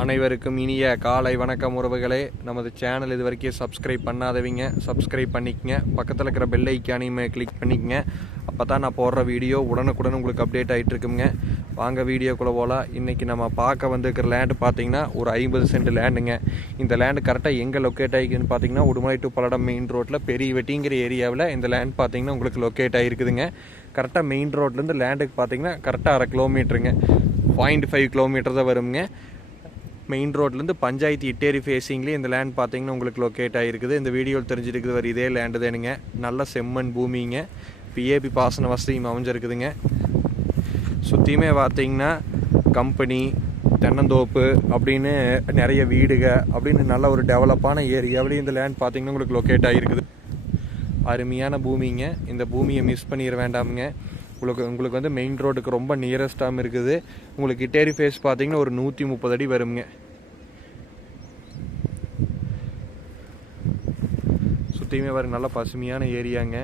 அனைவருக்கும் இனிய காலை வணக்கம் உறவுகளே. நமது சேனல் இது வரைக்கும் சப்ஸ்கிரைப் பண்ணாதவங்க. சப்ஸ்கிரைப் பண்ணிக்கங்க. பக்கத்தில் இருக்கிற பெல் ஐக்கானையுமே கிளிக் பண்ணிக்கங்க. அப்போ தான் நான் போடுற வீடியோ உடனுக்குடன் உங்களுக்கு அப்டேட் ஆகிட்டு இருக்குங்க. வாங்க வீடியோக்குள்ளே போகலாம் இன்றைக்கி நம்ம பார்க்க வந்துருக்கிற லேண்டு பார்த்தீங்கன்னா ஒரு ஐம்பது சென்ட் லேண்டுங்க இந்த லேண்டு கரெக்டாக எங்கே லொக்கேட் ஆகிக்குன்னு பார்த்தீங்கன்னா உடுமலை டு பல்லடம் மெயின் ரோட்டில் பெரிய வெட்டிங்கிற ஏரியாவில் இந்த லேண்ட் பார்த்தீங்கன்னா உங்களுக்கு லொக்கேட் ஆகிருக்குதுங்க. கரெக்டாக மெயின் ரோட்லேருந்து லேண்டுக்கு பார்த்தீங்கன்னா கரெக்டாக அரை கிலோமீட்டருங்க பாயிண்ட் ஃபைவ் கிலோமீட்டர் தான் வருங்க மெயின் ரோட்லேருந்து பஞ்சாயத்து இட்டேரி ஃபேஸிங்லேயே இந்த லேண்ட் பார்த்தீங்கன்னா உங்களுக்கு லொக்கேட் ஆகிருக்குது இந்த வீடியோவில் தெரிஞ்சிருக்குது வர இதே லேண்டு தானுங்க. நல்ல செம்மண் பூமிங்க. பிஏபி பாசன வசதியும் அமைஞ்சிருக்குதுங்க. சுற்றியுமே பார்த்தீங்கன்னா கம்பெனி தென்னந்தோப்பு அப்படின்னு நிறைய வீடுக அப்படின்னு நல்ல ஒரு டெவலப்பான ஏரியாவிலையும் இந்த லேண்ட் பார்த்தீங்கன்னா உங்களுக்கு லொக்கேட் ஆகிருக்குது அருமையான பூமிங்க. இந்த பூமியை மிஸ் பண்ணிட வேண்டாமுங்க. உங்களுக்கு உங்களுக்கு வந்து மெயின் ரோடுக்கு ரொம்ப நியரஸ்டாகவும் இருக்குது. உங்களுக்கு இட்டேரி ஃபேஸ் பார்த்தீங்கன்னா ஒரு நூற்றி முப்பது அடி வருங்க. சுற்றியுமே வர நல்ல பசுமையான ஏரியாங்க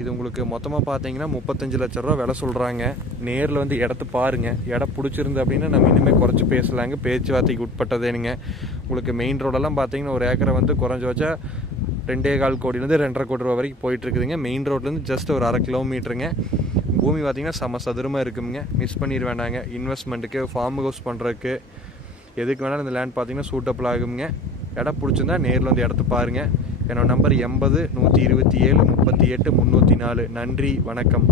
இது உங்களுக்கு மொத்தமாக பார்த்தீங்கன்னா முப்பத்தஞ்சு லட்ச ரூபா விலை சொல்கிறாங்க நேரில் வந்து இடத்த பாருங்க. இடம் பிடிச்சிருந்து அப்படின்னா நம்ம இனிமேல் குறைச்சி பேசலாங்க. பேச்சுவார்த்தைக்கு உட்பட்டதேனுங்க உங்களுக்கு மெயின் ரோடெல்லாம் பார்த்தீங்கன்னா ஒரு ஏக்கரை வந்து குறைஞ்ச வச்சா ரெண்டே கால் கோடியிலேருந்து ரெண்டரை கோடி ரூபா வரைக்கும் போயிட்டுருக்குதுங்க மெயின் ரோட்லேருந்து ஜஸ்ட் ஒரு அரை கிலோமீட்டருங்க பூமி பார்த்தீங்கன்னா செம சதுரமாக இருக்குங்க. மிஸ் பண்ணிட வேண்டாங்க இன்வெஸ்ட்மெண்ட்டுக்கு ஃபார்ம் ஹவுஸ் பண்ணுறதுக்கு எதுக்கு வேணாலும் இந்த லேண்ட் பார்த்தீங்கன்னா சூட்டபிள் ஆகுங்க. இடம் பிடிச்சிருந்தா நேரில் வந்து இடத்த பாருங்கள் என்னோட நம்பர் எண்பது நூற்றி இருபத்தி ஏழு முப்பத்தி எட்டு முந்நூற்றி நாலு. நன்றி வணக்கம்.